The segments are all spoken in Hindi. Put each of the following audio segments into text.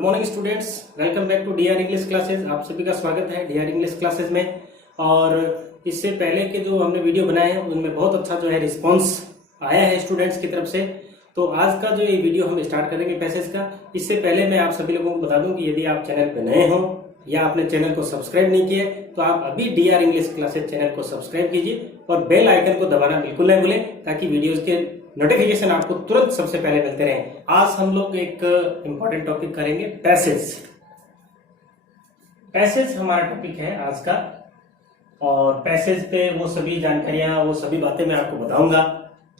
Good morning students, welcome back to DR English classes. आप सभी का स्वागत है डीआर इंग्लिश क्लासेस में। और इससे पहले के जो हमने वीडियो बनाए हैं उनमें बहुत अच्छा जो है रिस्पांस आया है स्टूडेंट्स की तरफ से। तो आज का जो ये वीडियो हम स्टार्ट करेंगे पैसेज का, इससे पहले मैं आप सभी लोगों को बता दूं कि यदि आप चैनल पर नए हो या आपने चैनल को सब्सक्राइब नहीं किया तो आप अभी डीआर इंग्लिश क्लासेस चैनल को सब्सक्राइब कीजिए और बेल आइकन को दबाना बिल्कुल नहीं भूलें ताकि वीडियोस के नोटिफिकेशन आपको तुरंत सबसे पहले मिलते रहें। आज हम लोग एक इंपॉर्टेंट टॉपिक करेंगे पैसेज। पैसेज हमारा टॉपिक है आज का, और पैसेज पे वो सभी जानकारियां, वो सभी बातें मैं आपको बताऊंगा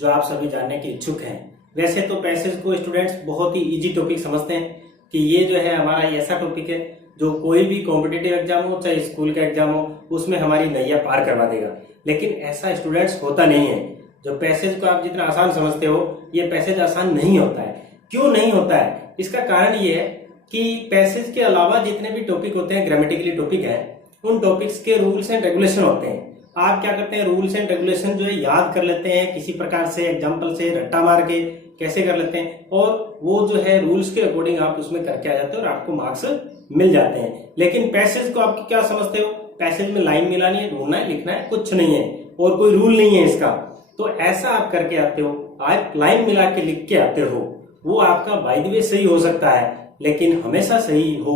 जो आप सभी जानने के इच्छुक हैं। वैसे तो पैसेज को स्टूडेंट्स बहुत ही इजी टॉपिक समझते हैं कि ये जो है हमारा ऐसा टॉपिक है जो कोई भी कॉम्पिटिटिव एग्जाम हो चाहे स्कूल का एग्जाम हो उसमें हमारी नैया पार करवा देगा। लेकिन ऐसा स्टूडेंट्स होता नहीं है। जो पैसेज को आप जितना आसान समझते हो ये पैसेज आसान नहीं होता है। क्यों नहीं होता है? इसका कारण ये है कि पैसेज के अलावा जितने भी टॉपिक होते हैं, ग्रामेटिकली टॉपिक है, उन टॉपिक्स के रूल्स एंड रेगुलेशन होते हैं। आप क्या करते हैं, रूल्स एंड रेगुलेशन जो है याद कर लेते हैं किसी प्रकार से, एग्जाम्पल से, रट्टा मार के कैसे कर लेते हैं, और वो जो है रूल्स के अकॉर्डिंग आप उसमें करके आ जाते हो और आपको मार्क्स मिल जाते हैं। लेकिन पैसेज को आप क्या समझते हो, पैसेज में लाइन मिलानी है, ढूंढना है, लिखना है, कुछ नहीं है और कोई रूल नहीं है इसका। तो ऐसा आप करके आते हो, आप लाइन मिला के लिख के आते हो, वो आपका बाय द वे सही हो सकता है, लेकिन हमेशा सही हो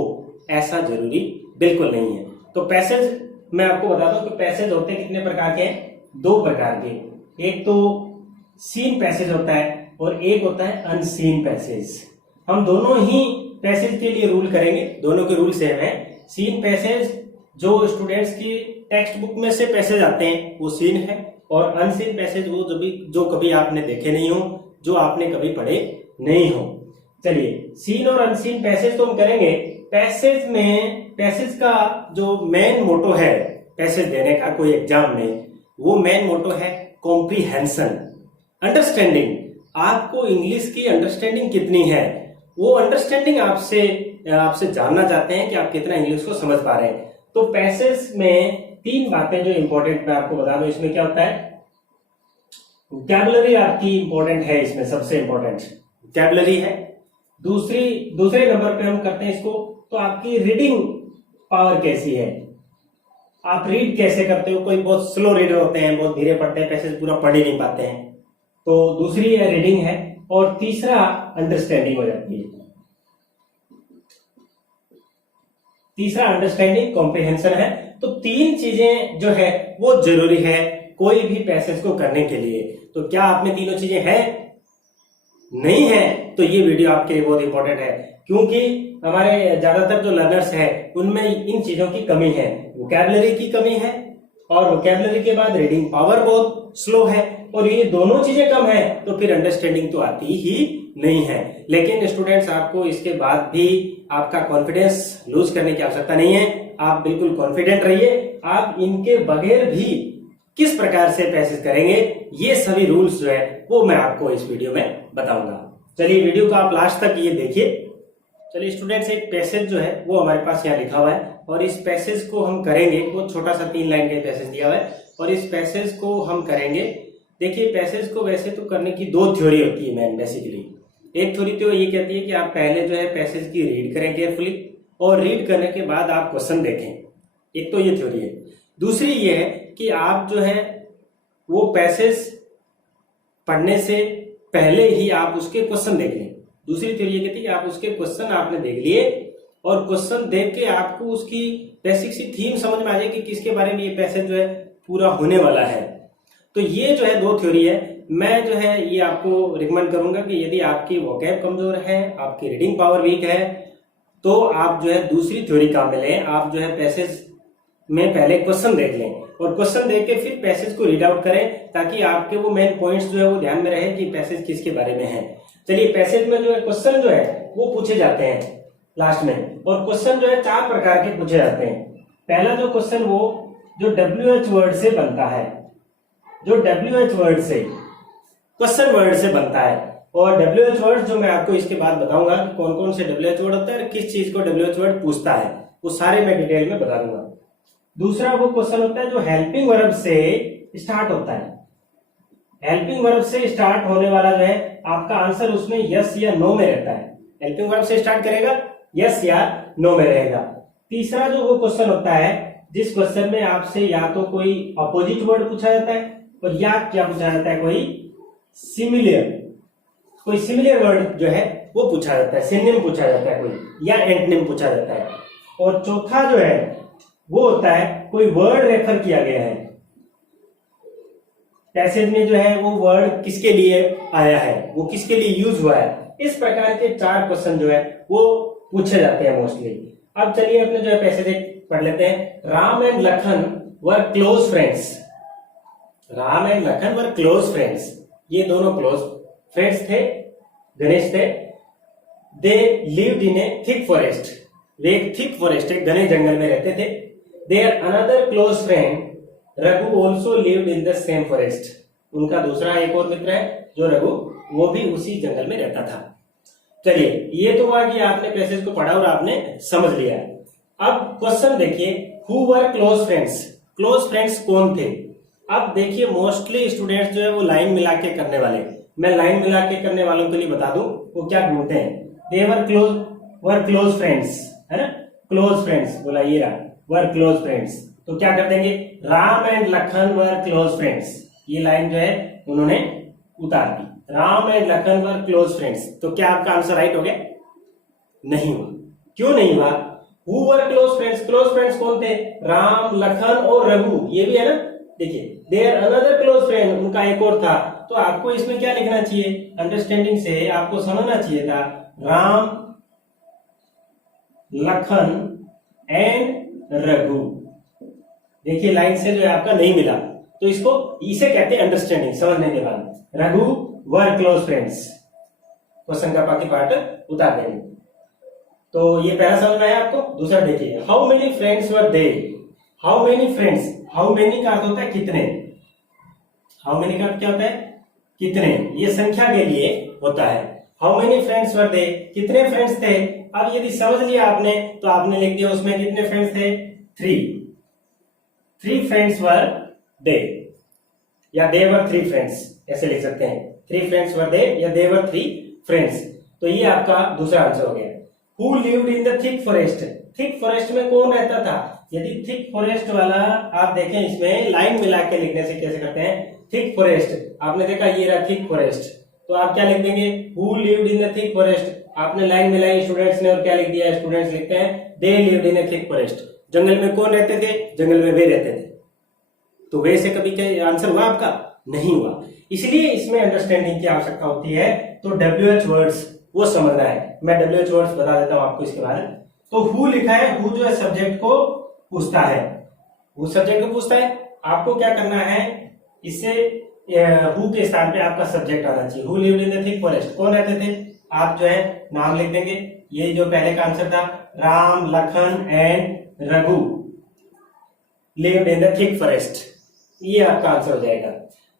ऐसा जरूरी बिल्कुल नहीं है। तो पैसेज मैं आपको बता दूं कि पैसेज होते हैं कितने प्रकार के हैं, दो प्रकार के। एक तो सीन पैसेज होता है और एक होता है अनसीन पैसेज। हम दोनों ही पैसेज के लिए रूल करेंगे, दोनों के रूल सेम है। सीन पैसेज जो स्टूडेंट्स की टेक्स्ट बुक में से पैसेज आते हैं वो सीन है, और अनसीन पैसेज वो जो कभी आपने देखे नहीं हो, जो आपने कभी पढ़े नहीं हो। चलिए, सीन और अनसीन पैसेज तो हम करेंगे। पैसेज में, पैसेज का जो मेन मोटो है पैसेज देने का कोई एग्जाम में, वो मेन मोटो है कॉम्प्रीहेंशन, अंडरस्टैंडिंग। आपको इंग्लिश की अंडरस्टैंडिंग कितनी है, वो अंडरस्टैंडिंग आपसे जानना चाहते हैं कि आप कितना इंग्लिश को समझ पा रहे हैं। तो पैसेज में तीन बातें जो इंपॉर्टेंट मैं आपको बता दूं, इसमें क्या होता है, वोकैबुलरी आपकी इंपॉर्टेंट है, इसमें सबसे इंपॉर्टेंट वोकैबुलरी है। दूसरे नंबर पे हम करते हैं इसको, तो आपकी रीडिंग पावर कैसी है, आप रीड कैसे करते हो। कोई बहुत स्लो रीडर होते हैं, बहुत धीरे पढ़ते हैं, पैसेज पूरा पढ़ ही नहीं पाते हैं, तो दूसरी है रीडिंग है, और तीसरा अंडरस्टैंडिंग हो जाती है। तीसरा अंडरस्टैंडिंग, कॉम्प्रिहेंशन है। तो तीन चीजें जो है वो जरूरी है कोई भी पैसेज को करने के लिए। तो क्या आप में तीनों चीजें हैं? नहीं है तो ये वीडियो आपके लिए बहुत इंपॉर्टेंट है, क्योंकि हमारे ज्यादातर जो लर्नर्स हैं उनमें इन चीजों की कमी है। वोकैबुलरी की कमी है, और वोकैबुलरी के बाद रीडिंग पावर बहुत स्लो है, और ये दोनों चीजें कम है तो फिर अंडरस्टैंडिंग तो आती ही नहीं है। लेकिन स्टूडेंट्स, आपको इसके बाद भी आपका कॉन्फिडेंस लूज करने की आवश्यकता नहीं है। आप बिल्कुल कॉन्फिडेंट रहिए। आप इनके बगैर भी किस प्रकार से पैसेज करेंगे, ये सभी रूल्स जो है वो मैं आपको इस वीडियो में बताऊंगा। चलिए, वीडियो को आप लास्ट तक ये देखिए। चलिए स्टूडेंट्स, एक पैसेज जो है वो हमारे पास यहाँ लिखा हुआ है, और इस पैसेज को हम करेंगे, वो छोटा सा 3 लाइन का पैसेज दिया हुआ है, और इस पैसेज को हम करेंगे। देखिए, पैसेज को वैसे तो करने की 2 थ्योरी होती है मैन बेसिकली। एक थ्योरी तो ये कहती है कि आप पहले जो है पैसेज की रीड करें केयरफुली, और रीड करने के बाद आप क्वेश्चन देखें। एक तो ये थ्योरी है। दूसरी ये है कि आप जो है वो पैसेज पढ़ने से पहले ही आप उसके क्वेश्चन देख लें। दूसरी थ्योरी ये कहती है कि आप उसके क्वेश्चन आपने देख लिए, और क्वेश्चन देख के आपको उसकी बेसिक सी थीम समझ में आ जाए कि किसके बारे में ये पैसेज जो है पूरा होने वाला है। तो ये जो है 2 थ्योरी है। मैं जो है ये आपको रिकमेंड करूंगा कि यदि आपकी वोकैब कमजोर है, आपकी रीडिंग पावर वीक है, तो आप जो है दूसरी थ्योरी काम में लें। आप जो है पैसेज में पहले क्वेश्चन देख लें, और क्वेश्चन देख के फिर पैसेज को रीड आउट करें, ताकि आपके वो मेन पॉइंट्स जो है वो ध्यान में रहे कि पैसेज किसके बारे में है। चलिए, पैसेज में जो है क्वेश्चन जो है वो पूछे जाते हैं लास्ट में, और क्वेश्चन जो है 4 प्रकार के पूछे जाते हैं। पहला जो क्वेश्चन वो जो WH वर्ड से बनता है, जो WH वर्ड से, क्वेश्चन वर्ड से बनता है। और WH वर्ड जो मैं आपको इसके बाद बताऊंगा कि कौन कौन से WH वर्ड होता है और किस चीज को WH वर्ड पूछता है, वो सारे मैं डिटेल में बता दूंगा। दूसरा वो क्वेश्चन होता है जो हेल्पिंग वर्ब से स्टार्ट होता है। हेल्पिंग वर्ब से स्टार्ट होने वाला जो है आपका आंसर उसमें यस या नो में रहता है। हेल्पिंग वर्ब से स्टार्ट करेगा यस या नो में रहेगा। तीसरा जो वो क्वेश्चन होता है जिस क्वेश्चन में आपसे या तो कोई अपोजिट वर्ड पूछा जाता है और या क्या पूछा जाता है, कोई सिमिलर वर्ड जो है वो पूछा जाता है, सिनोनिम पूछा जाता है कोई, या एंटोनिम पूछा जाता है। और चौथा जो है वो होता है कोई वर्ड रेफर किया गया है, पैसेज में जो है वो वर्ड किसके लिए आया है, वो किसके लिए यूज हुआ है। इस प्रकार के 4 क्वेश्चन जो है वो पूछे जाते हैं मोस्टली। अब चलिए अपने जो है पैसेज पढ़ लेते हैं। Ram and Lakhan were close friends. Ram and Lakhan were close friends, ये दोनों क्लोज फ्रेंड्स थे, गणेश थे। They lived in a thick forest, वे एक थिक फॉरेस्ट, एक घने जंगल में रहते थे। There another close friend Raghu also lived in the same forest, उनका दूसरा एक और मित्र है जो रघु, वो भी उसी जंगल में रहता था। चलिए ये तो हुआ कि आपने पैसेज को पढ़ा और आपने समझ लिया। अब क्वेश्चन देखिए, who were close friends, close friends कौन थे। अब देखिए मोस्टली स्टूडेंट्स जो है वो लाइन मिला के करने वाले, मैं लाइन मिला के करने वालों के लिए बता दूं वो क्या ढूंढते हैं। दे वर क्लोज फ्रेंड्स, है ना, क्लोज फ्रेंड्स बोला, ये रहा वर क्लोज फ्रेंड्स, तो क्या कर देंगे, Ram and Lakhan were close friends, ये लाइन जो है उन्होंने उतार दी, Ram and Lakhan were close friends. तो क्या आपका आंसर राइट हो गया? नहीं हुआ। क्यों नहीं हुआ? Who were close friends, close friends कौन थे, राम, लखन और रघु, ये भी है ना। देखिए देयर अनदर क्लोज फ्रेंड, उनका एक और था, तो आपको इसमें क्या लिखना चाहिए, अंडरस्टैंडिंग से आपको समझना चाहिए था राम, लखन एंड रघु। देखिए लाइन से जो है आपका नहीं मिला, तो इसको इसे कहते हैं अंडरस्टैंडिंग, समझने के बाद। रघु वर क्लोज फ्रेंड्स, क्वेश्चन का बाकी पार्ट उतार देंगे। तो ये पहला समझ में आया आपको। दूसरा देखिए, how many friends were they. How many friends, how many का अर्थ होता है कितने, हाउ मेनी का अर्थ क्या होता है, कितने, ये संख्या के लिए होता है। हाउ मेनी फ्रेंड्स वर दे, कितने फ्रेंड्स थे। अब यदि समझ लिया आपने तो आपने लिख दिया उसमें कितने फ्रेंड्स थे, 3 फ्रेंड्स वर दे, या दे वर 3 फ्रेंड्स, ऐसे लिख सकते हैं। 3 फ्रेंड्स वर दे या दे वर 3 फ्रेंड्स। तो ये आपका दूसरा आंसर हो गया। Who lived in the thick forest, thick forest में कौन रहता था। यदि थिक फॉरेस्ट वाला आप देखें, इसमें लाइन मिला के लिखने से कैसे करते हैं, थिक फॉरेस्ट, आपने देखा ये रहा थिक फॉरेस्ट, तो आप क्या लिख देंगे, who lived in the thick forest. आपने लाइन मिलाई स्टूडेंट्स ने और क्या लिख दिया, स्टूडेंट्स लिखते हैं they lived in a thick forest. जंगल में कौन रहते थे, जंगल में वे रहते थे। तो वे से कभी क्या आंसर हुआ आपका, नहीं हुआ। इसलिए इसमें अंडरस्टैंडिंग की आवश्यकता होती है। तो WH वर्ड्स वो समझना है, मैं WH वर्ड्स बता देता हूं आपको इसके बारे में। तो हु लिखा है, हु जो है सब्जेक्ट को पूछता है, हु सब्जेक्ट को पूछता है। आपको क्या करना है, इससे हु के स्थान पे आपका सब्जेक्ट आना चाहिए। Who lived in the thick forest, कौन रहते थे, आप जो है नाम लिख देंगे। ये जो पहले का आंसर था, Ram, Lakhan and Raghu lived in the thick forest, ये आपका आंसर हो जाएगा।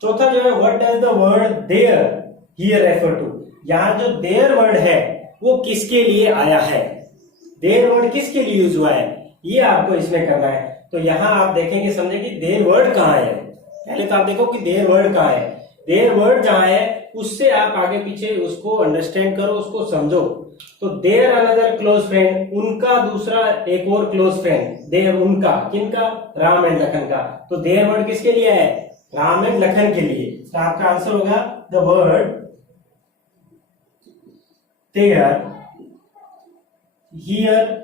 चौथा जो है, what does the word there here refer to. यहाँ जो देयर वर्ड है वो किसके लिए आया है, देयर वर्ड किसके लिए यूज हुआ है, ये आपको इसमें करना है। तो यहाँ आप देखेंगे, समझे कि देयर वर्ड कहाँ है। पहले तो आप देखो कि देयर वर्ड कहाँ है, देयर वर्ड जहाँ है उससे आप आगे पीछे उसको अंडरस्टैंड करो, उसको समझो। तो देयर अनदर क्लोज फ्रेंड, उनका दूसरा एक और क्लोज फ्रेंड, देयर उनका, किनका, राम एंड लखन का। तो देयर वर्ड किसके लिए है, राम एंड लखन के लिए। तो आपका आंसर होगा the word there here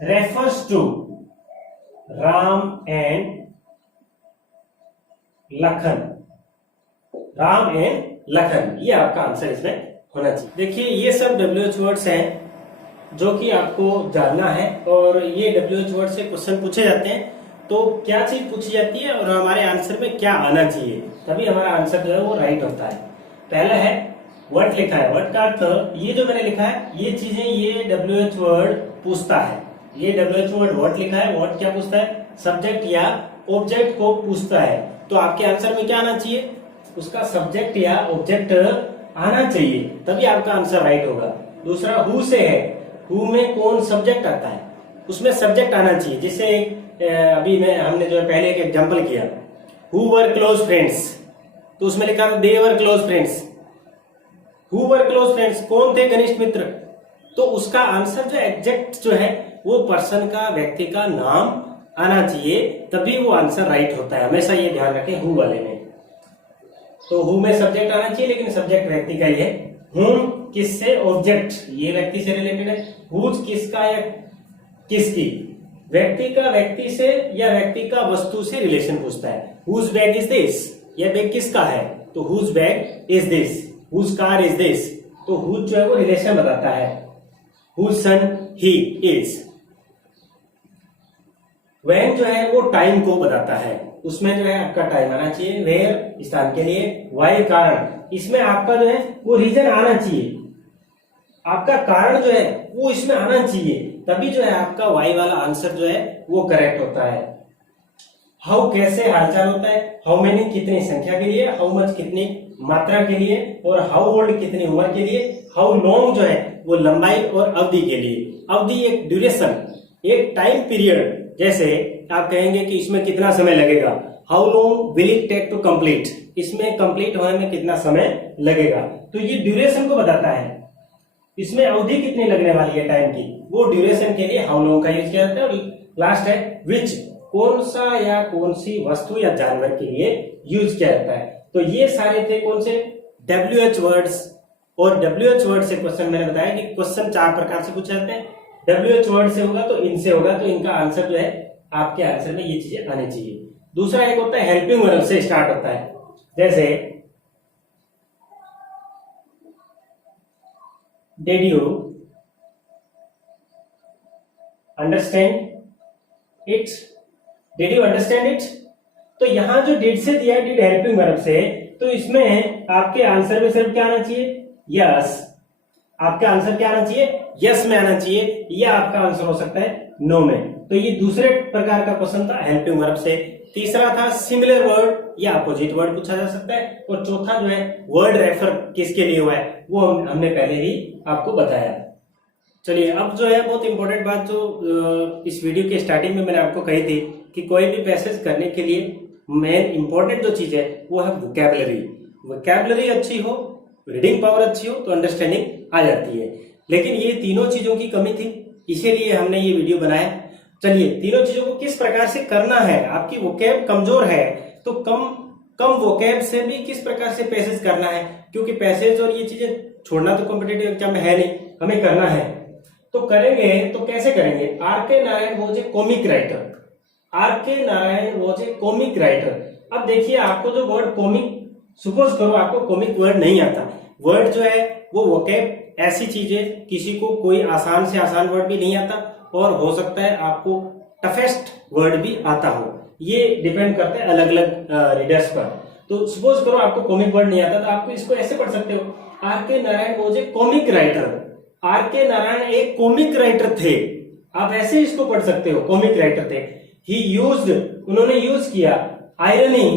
refers to Ram and Lakhan, Ram and Lakhan, ये आपका आंसर इसमें होना चाहिए। देखिए ये सब WH वर्ड्स हैं जो कि आपको जानना है, और ये WH वर्ड से क्वेश्चन पूछे जाते हैं। तो क्या चीज पूछी जाती है और हमारे आंसर में क्या आना चाहिए, तभी हमारा आंसर जो है वो राइट होता है। पहला है व्हाट लिखा है, व्हाट का अर्थ, ये जो मैंने लिखा है ये चीजें ये WH वर्ड पूछता है। ये WH वर्ड व्हाट लिखा है, व्हाट क्या पूछता है, सब्जेक्ट या ऑब्जेक्ट को पूछता है। तो आपके आंसर में क्या आना चाहिए, उसका सब्जेक्ट या ऑब्जेक्ट आना चाहिए, तभी आपका आंसर राइट होगा। दूसरा हु से है, हु में कौन सब्जेक्ट आता है, उसमें सब्जेक्ट आना चाहिए। जिससे अभी हमने जो पहले एक एग्जांपल किया, हु वर क्लोज फ्रेंड्स, तो उसमें लिखा था they were close friends. Who were close friends, कौन थे घनिष्ठ मित्र, तो उसका आंसर जो एग्जैक्ट जो है वो पर्सन का, व्यक्ति का नाम आना चाहिए, तभी वो आंसर राइट होता है। हमेशा ये ध्यान रखें हु वाले में। तो हु में सब्जेक्ट आना चाहिए, लेकिन सब्जेक्ट व्यक्ति का ही है। हुम किससे, ऑब्जेक्ट ये व्यक्ति से रिलेटेड है। हुज किसका या किसकी, व्यक्ति का व्यक्ति से या व्यक्ति का वस्तु से रिलेशन पूछता है। हुज बैग इज दिस, यह बैग किसका है, तो whose bag is this. Whose car is this, तो हुज जो है वो रिलेशन बताता है। Whose son he is. When जो है वो टाइम को बताता है, उसमें जो है आपका टाइम आना चाहिए। वेयर स्थान के लिए, वाई कारण, इसमें आपका जो है वो रीजन आना चाहिए, आपका कारण जो है वो इसमें आना चाहिए, तभी जो है आपका वाई वाला आंसर जो है वो करेक्ट होता है। हाउ कैसे हालचाल होता है, हाउ मेनी कितनी संख्या के लिए, हाउ मच कितनी मात्रा के लिए, और हाउ ओल्ड कितनी उम्र के लिए, हाउ लॉन्ग जो है वो लंबाई और अवधि के लिए। अवधि एक ड्यूरेशन, एक टाइम पीरियड, जैसे आप कहेंगे कि इसमें कितना समय लगेगा, how long will it take to complete, इसमें कंप्लीट होने में कितना समय लगेगा, तो ये ड्यूरेशन को बताता है। इसमें अवधि कितनी लगने वाली है टाइम की, वो ड्यूरेशन के लिए हाउ लॉन्ग का यूज किया जाता है। और लास्ट है विच, कौन सा या कौन सी वस्तु या जानवर के लिए यूज किया जाता है। तो ये सारे थे कौन से, WH वर्ड्स। और WH वर्ड से क्वेश्चन मैंने बताया कि क्वेश्चन 4 प्रकार से पूछे जाते हैं। WH वर्ड से होगा तो इनसे होगा, तो इनका आंसर जो है आपके आंसर में ये चीजें आनी चाहिए। दूसरा एक होता है हेल्पिंग वर्ब से स्टार्ट होता है, जैसे did you understand it, did you understand it. तो यहां जो डिड से दिया है, डिड हेल्पिंग वर्ब से, तो इसमें आपके आंसर में सिर्फ क्या आना चाहिए, यस। आपका आंसर क्या आना चाहिए, यस में आना चाहिए, या आपका आंसर हो सकता है नो में। तो ये दूसरे प्रकार का क्वेश्चन था हेल्पिंग वर्ब से। तीसरा था सिमिलर वर्ड या अपोजिट वर्ड पूछा जा सकता है। और चौथा जो है वर्ड रेफर किसके लिए हुआ है, वो हमने पहले ही आपको बताया। चलिए अब जो है बहुत इंपॉर्टेंट बात जो इस वीडियो के स्टार्टिंग में मैंने आपको कही थी कि कोई भी पैसेज करने के लिए मेन इंपॉर्टेंट जो चीज है वो है वोकैबुलरी। वोकैबुलरी अच्छी हो, रीडिंग पावर अच्छी हो, तो अंडरस्टैंडिंग आ जाती है। लेकिन ये तीनों चीजों की कमी थी, इसीलिए हमने ये वीडियो बनाया। चलिए तीनों चीजों को किस प्रकार से करना है, आपकी वोकैब कमजोर है तो कम वोकैब से भी किस प्रकार से पैसेज करना है, क्योंकि पैसेज और ये चीजें छोड़ना तो कॉम्पिटिटिव एग्जाम में है नहीं, हमें करना है। तो करेंगे तो कैसे करेंगे। R.K. Narayan was a comic writer, R.K. Narayan was a comic writer. अब देखिए आपको जो वर्ड कॉमिक, सपोज करो आपको कॉमिक वर्ड नहीं आता, वर्ड जो है वो वोकैब ऐसी चीज है, किसी को कोई आसान से आसान वर्ड भी नहीं आता और हो सकता है आपको टफेस्ट वर्ड भी आता हो, ये डिपेंड करता है अलग अलग रीडर्स पर। तो सपोज करो आपको कॉमिक वर्ड नहीं आता, तो आपको इसको ऐसे पढ़ सकते हो, R.K. Narayan was a comic writer. R.K. Narayan एक कॉमिक राइटर थे, आप ऐसे इसको पढ़ सकते हो, कॉमिक राइटर थे। ही यूज्ड, उन्होंने यूज किया irony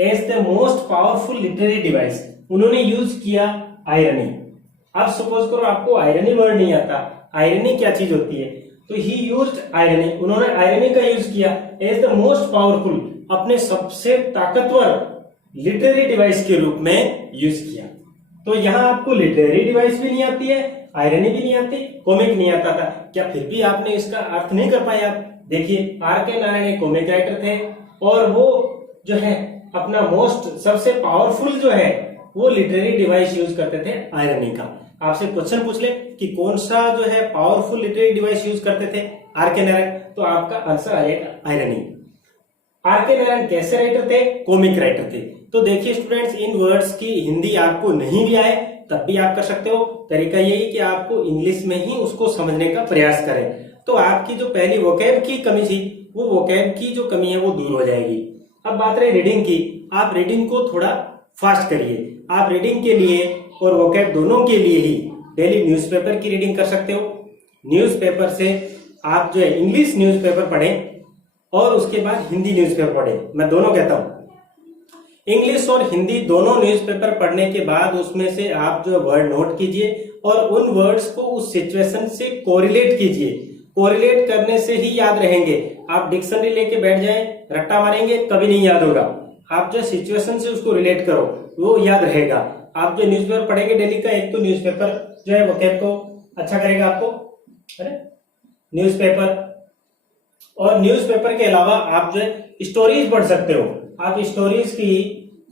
as the most powerful literary device, उन्होंने यूज किया आयरनी। अब सपोज करो आपको आयरनी वर्ड नहीं आता, आयरनी क्या चीज होती है, तो ही यूज्ड आयरनी, उन्होंने आयरनी का यूज किया एज द मोस्ट पावरफुल, अपने सबसे ताकतवर लिटरेरी डिवाइस के रूप में यूज किया। तो यहां आपको लिटरेरी डिवाइस भी नहीं आती है, आयरनी भी नहीं आती, कॉमिक नहीं आता था, क्या फिर भी आपने इसका अर्थ नहीं कर पाए आप। देखिए R.K. नारायण एक कॉमिक राइटर थे और वो जो है अपना मोस्ट सबसे पावरफुल जो है वो लिटरेरी डिवाइस यूज करते थे आयरनी का। आपसे क्वेश्चन पूछ ले कि कौन सा जो है पावरफुल लिटरेरी डिवाइस यूज करते थे R.K. नारायण, तो आपका आंसर आ जाएगा आयरनी। R.K. नारायण कैसे राइटर थे, कॉमिक राइटर थे। तो देखिए स्टूडेंट्स, इन वर्ड्स की हिंदी आपको नहीं भी आए तब भी आप कर सकते हो। तरीका यही कि आपको इंग्लिश में ही उसको समझने का प्रयास करें, तो आपकी जो पहली वोकैब की कमी थी वो वोकैब की जो कमी है वो दूर हो जाएगी। अब बात रही रीडिंग की, आप रीडिंग को थोड़ा फास्ट करिए। आप रीडिंग के लिए और वोकैब दोनों के लिए ही डेली न्यूज़पेपर की रीडिंग कर सकते हो। न्यूज़पेपर से आप जो है इंग्लिश न्यूज़पेपर पढ़ें और उसके बाद हिंदी न्यूज़पेपर पढ़ें, मैं दोनों कहता हूं। इंग्लिश और हिंदी दोनों न्यूज़पेपर पढ़ने के बाद उसमें से आप जो वर्ड नोट कीजिए और उन वर्ड्स को उस सिचुएशन से कोरिलेट कीजिए। कोरिलेट करने से ही याद रहेंगे। आप डिक्शनरी लेके बैठ जाएं, रट्टा मारेंगे, कभी नहीं याद होगा। आप जो सिचुएशन से उसको रिलेट करो, वो याद रहेगा। आप जो न्यूज़पेपर पढ़ेंगे डेली का, एक तो न्यूज़पेपर जो है वोकैब को अच्छा करेगा आपको। अरे न्यूज़पेपर, और न्यूज़पेपर के अलावा आप जो है स्टोरीज पढ़ सकते हो। आप स्टोरीज की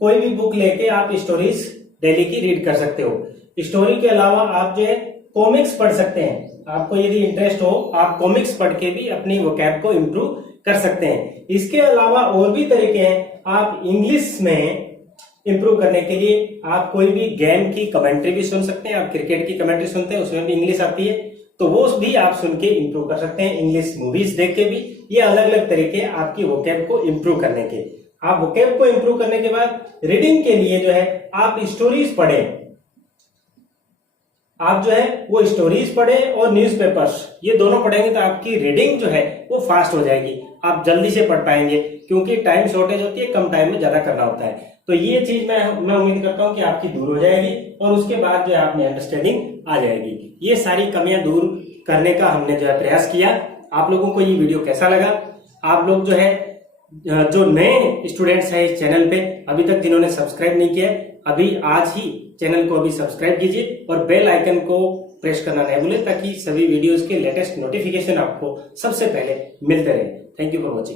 कोई भी बुक लेके आप स्टोरीज डेली की रीड कर सकते हो। स्टोरी के अलावा आप जो है कॉमिक्स पढ़ सकते हैं। आपको यदि इंटरेस्ट हो आप कॉमिक्स पढ़ के भी अपनी वोकैब को इम्प्रूव कर सकते हैं। इसके अलावा और भी तरीके हैं। आप इंग्लिश में इम्प्रूव करने के लिए आप कोई भी गेम की कमेंट्री भी सुन सकते हैं। आप क्रिकेट की कमेंट्री सुनते हैं, उसमें भी इंग्लिश आती है, तो वो भी आप सुन के इम्प्रूव कर सकते हैं। इंग्लिश मूवीज देख के भी। ये अलग अलग तरीके आपकी वोकैब को इम्प्रूव करने के। आप वोकैब को इम्प्रूव करने के बाद रीडिंग के लिए जो है आप स्टोरीज पढ़ें। आप जो है वो स्टोरीज पढ़े और न्यूज़पेपर्स, ये दोनों पढ़ेंगे तो आपकी रीडिंग जो है वो फास्ट हो जाएगी। आप जल्दी से पढ़ पाएंगे, क्योंकि टाइम शॉर्टेज होती है, कम टाइम में ज्यादा करना होता है। तो ये चीज मैं उम्मीद करता हूँ कि आपकी दूर हो जाएगी और उसके बाद जो है आप में अंडरस्टैंडिंग आ जाएगी। ये सारी कमियां दूर करने का हमने जो है प्रयास किया। आप लोगों को ये वीडियो कैसा लगा? आप लोग जो है जो नए स्टूडेंट्स हैं इस चैनल पे अभी तक जिन्होंने सब्सक्राइब नहीं किया, अभी आज ही चैनल को अभी सब्सक्राइब कीजिए और बेल आइकन को प्रेस करना नहीं भूलें, ताकि सभी वीडियोस के लेटेस्ट नोटिफिकेशन आपको सबसे पहले मिलते रहे। Thank you for watching.